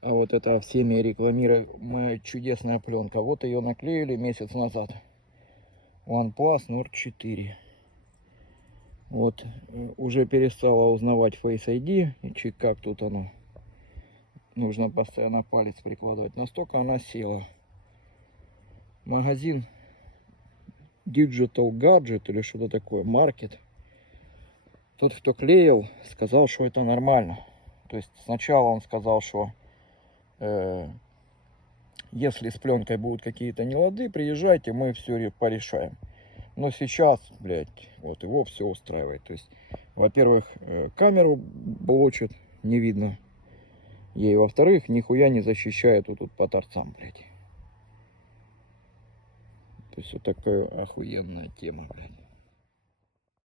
А вот это всеми рекламируемая чудесная пленка. Вот ее наклеили месяц назад. OnePlus Nord 4. Вот уже перестала узнавать Face ID. И как тут оно. Нужно постоянно палец прикладывать. Настолько она села. Магазин Digital Gadget или что-то такое. Market. Тот, кто клеил, сказал, что это нормально. То есть сначала он сказал, что если с пленкой будут какие-то нелады, приезжайте, мы все порешаем. Но сейчас, блядь, вот его все устраивает. То есть, во-первых, камеру блочит, не видно ей. Во-вторых, нихуя не защищает вот тут по торцам, блядь. То есть, вот такая охуенная тема, блядь.